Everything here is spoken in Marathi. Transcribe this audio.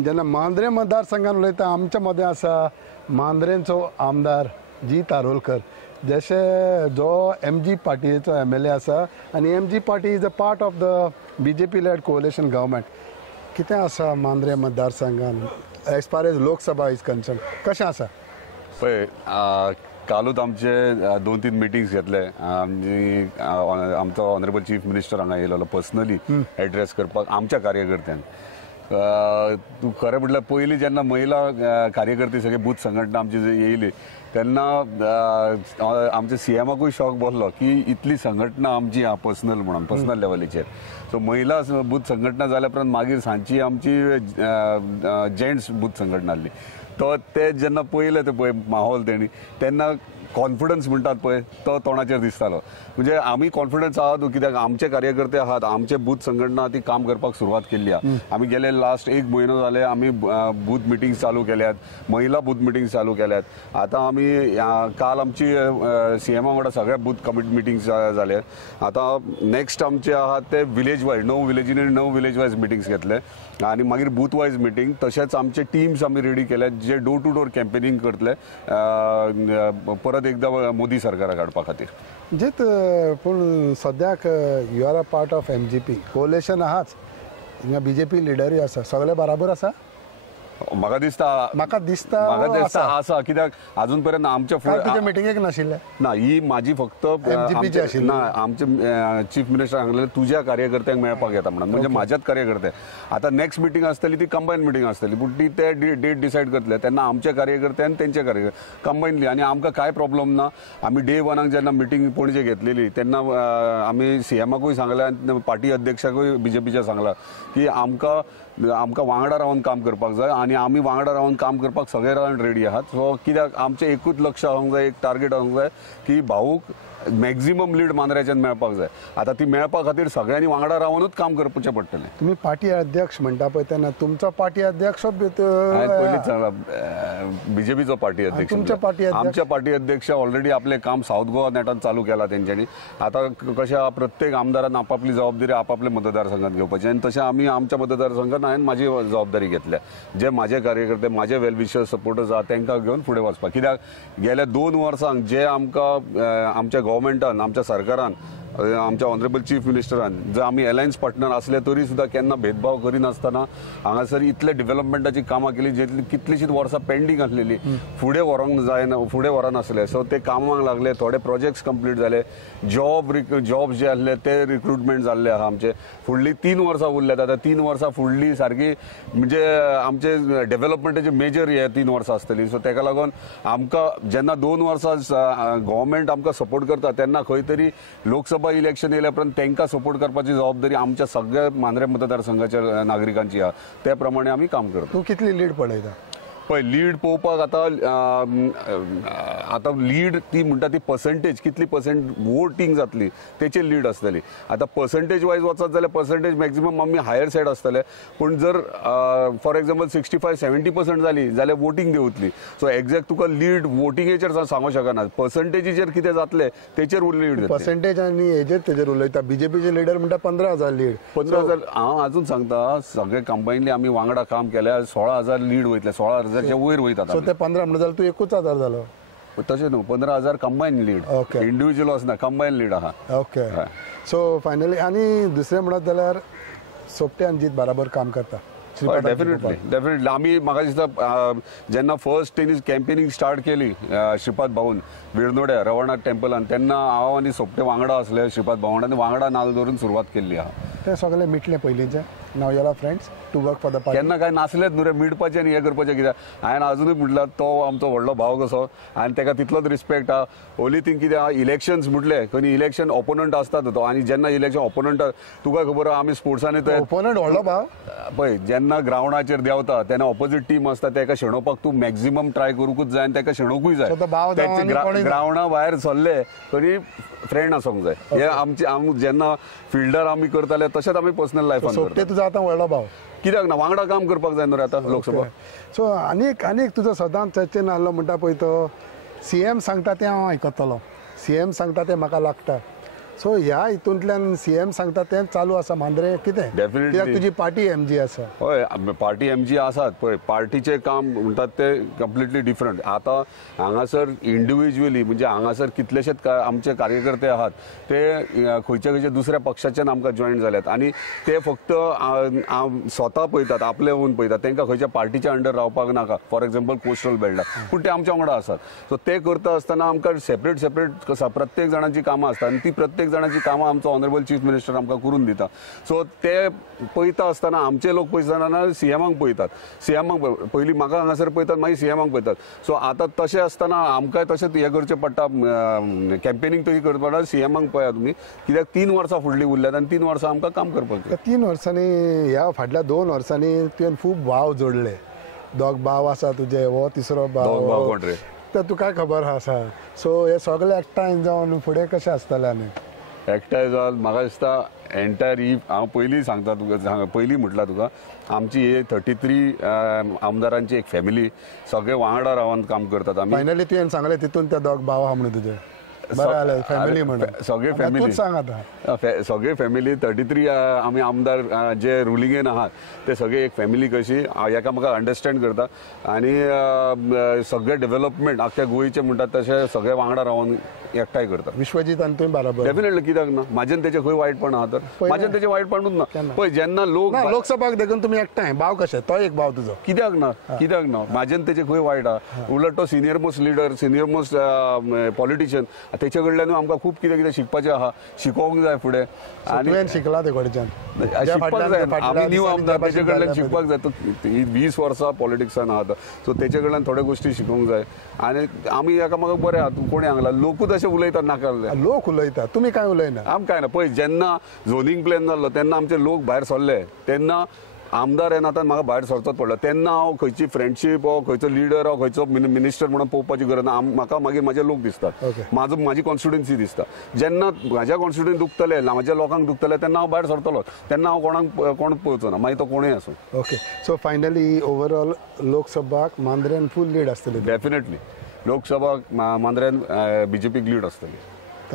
आनी जेन्ना मांद्रे मतदारसंघान उलयता आमच्या मदें आसा मांद्रेचो आमदार जी तारोलकर, जशे जो MG पार्टीचो MLA आसा आनी MG party is a part of the BJP laid कोalition government. कितें आसा Mandrem मतदारसंघान as far as Lok Sabha is concern, कशें आसा? पळय, कालूच आमचे 2-3 मिटिंग्स घेतले. आमचो ऑनरेबल चीफ मिनिस्टर हांगा येयलो पर्सनली एड्रेस करपाक आमच्या कार्यकर्त्यांक. तूं खरें म्हटल्यार पयलीं जेन्ना महिला कार्यकर्ते सगळे बूथ संघटना आमची येयली तेन्ना आमच्या CMाकूय शॉक बसलो की इतली संघटना आमची आहा पर्सनल म्हणून, पर्सनल लेवलीचेर. सो महिला बूथ संघटना जाल्या उपरांत मागीर सांजची आमची जेंट्स बूथ संघटना आसली. तो ते जेन्ना पळयलें ते पळय माहोल तेणी, तेन्ना कॉन्फिडन्स म्हणटात पळय तो तोंडाचेर दिसतालो. म्हणजे आमी कॉन्फिडन्स आहात कित्याक आमचे कार्यकर्ते आहात, आमचे बूथ संघटना ती काम करपाक सुरवात केल्ली आहा. आमी गेले लास्ट 1 म्हयनो जाले आमी बूथ मिटींग चालू केल्यात, महिला बूथ मिटींग चालू केल्यात. आतां आमी काल आमची CMा वांगडा सगळ्या बूथ कमिटी मिटींग जाले. आतां नेक्स्ट आमचे आहात ते village wise 9 विलेजींनी 9 village wise meetings घेतले आनी मागीर बूथ वायज मिटींग. तशेंच आमचे टीम्स आमी रेडी केल्यात जे डोर टू डोर कॅम्पेनिंग करतले परत एकदा मोदी सरकाराक हाडपा खातीर. जीत पूण सद्याक you are a part of MGP कोalition आहाच, हिंगा BJP लिडरूय आसा, सगळे बराबर आसा? म्हाका दिसता आसा कित्याक अजून पर्यंत आमच्या तुजे मिटिंगेक नाशिल्ले ना. ही माझी फक्त ना, आमचे चीफ मिनिस्टर सांगलें तुझ्या कार्यकर्त्यांक मेळपाक येता म्हणून, म्हणजे म्हाज्याच कार्यकर्ते. आता नेक्स्ट मिटींग आसतली ती कंबायन मिटींग आसतली, पूण ती ते डेट डिसायड करतले तेन्ना आमचे कार्यकर्ते आनी तेंचे कार्यकर्ते कंबायनली. आनी आमकां कांय प्रॉब्लम ना. आमी डे 1 जेन्ना मिटींग पणजे घेतलेली तेन्ना आमी CMाकूय सांगलें आनी पार्टी अध्यक्षाकूय BJPच्या सांगलां की आमकां वांगडा रावन काम करपाक जाय आनी आमी वांगडा रावन काम करपाक सगळे जाण रेडी आहात. सो कित्याक आमचें एकूच लक्ष आसूंक जाय, एक टार्गेट आसूंक जाय की भाऊक मॅक्झिमम लीड मांद्र्याच्यान मेळपाक जाय. आता ती मेळपा खातीर सगळ्यांनी वांगडा रावनूच काम करचें पडटलें. तुम्ही पार्टी अध्यक्ष म्हणटा पळय तेन्ना तुमचो पार्टी अध्यक्ष पयलींच सांगला BJPचो पार्टी अध्यक्ष. आमच्या पार्टी अध्यक्ष ऑलरेडी आपलें काम साऊथ गोवा नेटान चालू केलां तेंच्यांनी. आतां कशें प्रत्येक आमदारान आपापली जबाबदारी आपापल्या मतदारसंघात घेवपाची आनी तशें आमी आमच्या मतदारसंघात हांवें म्हाजी जबाबदारी घेतल्या. जे म्हाजे कार्यकर्ते म्हाजे वेलविशर्स सपोर्टर्स आहा तांकां घेवन फुडें वचपाक. कित्याक गेल्या 2 वर्सांक जे आमकां आमच्या गव्हर्मेंटान आमच्या सरकारान आमच्या ऑनरेबल चीफ मिनिस्टरान जर आमी अलायन्स पार्टनर असले तरी सुद्धा केन्ना भेदभाव करिनासतना हांगासर इतले डेव्हलपमेंटाची कामां केली जी कितलीशींच वर्सां पेंडींग आसलेली, फुडें व्हरूंक जायना, फुडें व्हरनासले. सो ते कामाक लागले, थोडे प्रोजेक्ट्स कंप्लीट जाले, जॉब जे आसले ते रिक्रुटमेंट जाल्ले आहा आमचे. फुडली 3 वर्सां उरल्यात. आतां 3 वर्सां फुडली सारकी म्हणजे आमचे डेव्हलपमेंटाची मेजर हे 3 वर्सां आसतली. सो तेका लागून आमकां जेन्ना 2 वर्सां गव्हर्मेंट आमकां सपोर्ट करता तेन्ना खंय तरी लोकसभा इलेक्शन येयल्या उपरांत तांकां सपोर्ट करपाची जबाबदारी आमच्या सगळ्या मांद्रे मतदारसंघाच्या नागरिकांची आहा. त्या प्रमाणे आमी काम करता. तूं कितली लीड पळयता? पळय लीड पळोवपाक आतां लीड ती म्हणटा ती पर्संटेज कितली पर्सेंट वोटींग जातली तेचेर लीड आसतली. आतां पर्संटेज वायज वचत जाल्यार पर्संटेज मॅक्झिमम आमी हायर सायड आसतले, पूण जर फॉर एग्जाम्पल 65-70% जाली जाल्यार वोटींग देंवतली. सो एक्झॅक्ट तुका लीड वोटिंगेचेर सांगूंक शकना, पर्संटेजीचेर कितें जातलें तेचेर लीड. पर्संटेज आनी हेजेर तेजेर उलयता. BJPचे लिडर म्हणटा 15,000 लीड. 15,000 हांव अजून सांगता सगळे कंबायनली आमी वांगडा काम केल्या 16,000 लीड वयतले, 16,000 वयर वयता. सो ते 15 म्हणटा जाल्यार तूं 21,000 जालो. तशें न्हू, 15,000 कंबायन लीड, इंडिव्हिज्युअल वचना, कंबायन लीड आहा. ओके. सो फायनली आनी दुसरें म्हणत जाल्यार सोपटे आनी जीत बराबर काम करता. डेफिनेटली आमी म्हाका दिसता जेन्ना फर्स्ट तेणी कॅम्पेनिंग स्टार्ट केली श्रीपाद भाऊन विर्नोड्या रवळनाथ टेम्पलान तेन्ना हांव आनी सोपटे वांगडा आसले श्रीपाद भाऊन आनी वांगडा नाल्ल दवरून सुरवात केल्ली आहा. ते सगळे मिटले पयलींचे. Now you are friends to work for the party. केन्ना काय नासलेच न्हू रे मिटपाचें आनी हें करपाचें. कित्याक हांवें अजुनूय म्हटल्यार तो आमचो व्हडलो भाव कसो आनी ताका तितलोच रिस्पेक्ट आहा. ओन्ली थिंग कितें आहा इलेक्शन्स म्हटले खंय इलेक्शन ओपोनंट आसता तो आनी जेन्ना इलेक्शन ओपोनंट तुका खबर आहा आमी स्पोर्ट्सान ओपोनंट व्हडलो भाव पळय जेन्ना ग्रावंडाचेर देंवता तेन्ना ऑपोजीट टीम आसता ताका शेणोवपाक तूं मॅक्झिमम ट्राय करूंकूच जाय आनी ताका शेणोवंकूय जाय. ग्रावंडा भायर सरले तरी फ्रेंड आसूंक जाय. हे आमचे जेन्ना फिल्डर आमी करताले तशेंच आमी पर्सनल लायफान सोपटे तुजो आतां व्हडलो भाव. कित्याक ना वांगडा काम करपाक जाय न्हू रे आतां लोकसभा. सो आनीक तुजो सदांच चर्चेन आहलो म्हणटा पळय तो CM सांगता तें हांव आयकतलो, CM सांगता तें म्हाका लागता. सो ह्या हितूंतल्यान सीएम सांगता तें चालू आसा मांद्रे कितें Definitely. कित्याक तुजी पार्टी MG आसा होय पार्टी MG आसात पळय पार्टीचे काम म्हणटात ते कंप्लिटली डिफरंट. आता हांगासर इंडिव्हिज्युअली म्हणजे हांगासर कितलेशेच आमचे कार्यकर्ते आहात ते खंयचे दुसऱ्या पक्षाच्यान आमकां जॉईन जाल्यात आनी ते फक्त स्वता पळयतात आपले होऊन पळयतात तांकां खंयच्या पार्टीच्या अंडर रावपाक नाका. फॉर एक्झाम्पल कोस्टल बेल्टाक पूण ते आमच्या वांगडा आसात. सो ते करता आसतना आमकां सेपरेट प्रत्येक जाणांची कामां आसतात आनी ती प्रत्येक जाणांची कामां आमचो ऑनरेबल चीफ मिनिस्टर आमकां करून दिता. सो ते पळयता आसतना आमचे लोक पळयतना सीएमाक पळयतात. सीएमाक पयलीं म्हाका हांगासर पळयतात मागीर सीएमाक पळयतात. सो आतां तशें आसतना आमकांय तशेंच हें करचें पडटा कॅम्पेनींग तशी करता पडटा. सीएमाक पळया तुमी कित्याक 3 वर्सां फुडलीं उरल्यात आनी 3 वर्सां आमकां काम करपाक जाय. 3 वर्सांनी ह्या फाटल्या 2 वर्सांनी तुवें खूब भाव जोडले. दोग भाव आसा तुजे वो तिसरो भाव कोण रे तर तुका खबर आसा. सो हे सगळे एकठांय जावन फुडें कशें आसतलें आनी एकठांय जावन म्हाका दिसता एंटायर ही हांव पयलीं सांगता तुका पयलीं म्हटलां तुका आमची हे 33 आमदारांची एक फॅमिली सगळे वांगडा रावन काम करतात. आमी फायनली तुवें सांगलें तितून ते दोग भाव आहा म्हणून तुजे बरें जालें फॅमिली म्हणून सगळे फॅमिली सांग आतां सगळे फॅमिली 33 आमी आमदार जे रुलिंगेन आहात ते सगळे एक फॅमिली कशी एकामेकाक अंडरस्टँड करता आनी सगळे डेव्हलपमेंट आख्ख्या गोंयचे म्हणटात तशें सगळे वांगडा रावन एकठांय करता. विश्वजीत आनी तुवें बरोबर डेफिनेटली कित्याक ना म्हाजेन तेचे खंय वायटपण आहा तर म्हाजेन तेचे वायटपणूच ना. पळय जेन्ना लोकसभाक देखून तुमी एकठांय भाव कशे तो एक भाव तुजो कित्याक ना म्हाजेन तेचे खंय वायट आहा. उलट तो senior most leader senior most politician तेचे कडल्यान आमकां खूब कितें शिकपाचें आहा शिकोवंक जाय फुडें आनी शिकला ते कडच्यान शिकपाक जाय. आमी न्यू आमदार तेचे कडल्यान शिकपाक जाय. तो 20 वर्सां पॉलिटिक्सान आहात सो तेचे कडल्यान थोड्यो गोश्टी शिकोवंक जाय आनी आमी एकामेकाक बरें आहात. कोणी सांगला लोकूच अशें उलयतात नाका लोक उलयता तुमी काय उलयना आम काय ना. पळय जेन्ना झोनिंग प्लॅन जाल्लो तेन्ना आमचे लोक भायर सरले तेन्ना आमदार येना आतां म्हाका भायर सरचोच पडलो. तेन्ना हांव खंयची फ्रेंडशीप हो खंयचो लिडर हो खंयचो मिनिस्टर म्हणून पळोवपाची गरज ना. म्हाका मागीर म्हाजे लोक दिसतात म्हाजी कॉन्स्टिट्युएन्सी दिसता. जेन्ना म्हाज्या कॉन्स्टिट्युएन्सी दुखतले म्हाज्या लोकांक दुखतले तेन्ना हांव भायर सरतलो. तेन्ना हांव कोणाक पळोवचो ना मागीर तो कोणूय आसूं. ओके सो फायनली ओवरऑल लोकसभाक मांद्रेन फूल लीड आसतली. डेफिनेटली लोकसभाक मांद्र्यान BJPक लीड आसतली.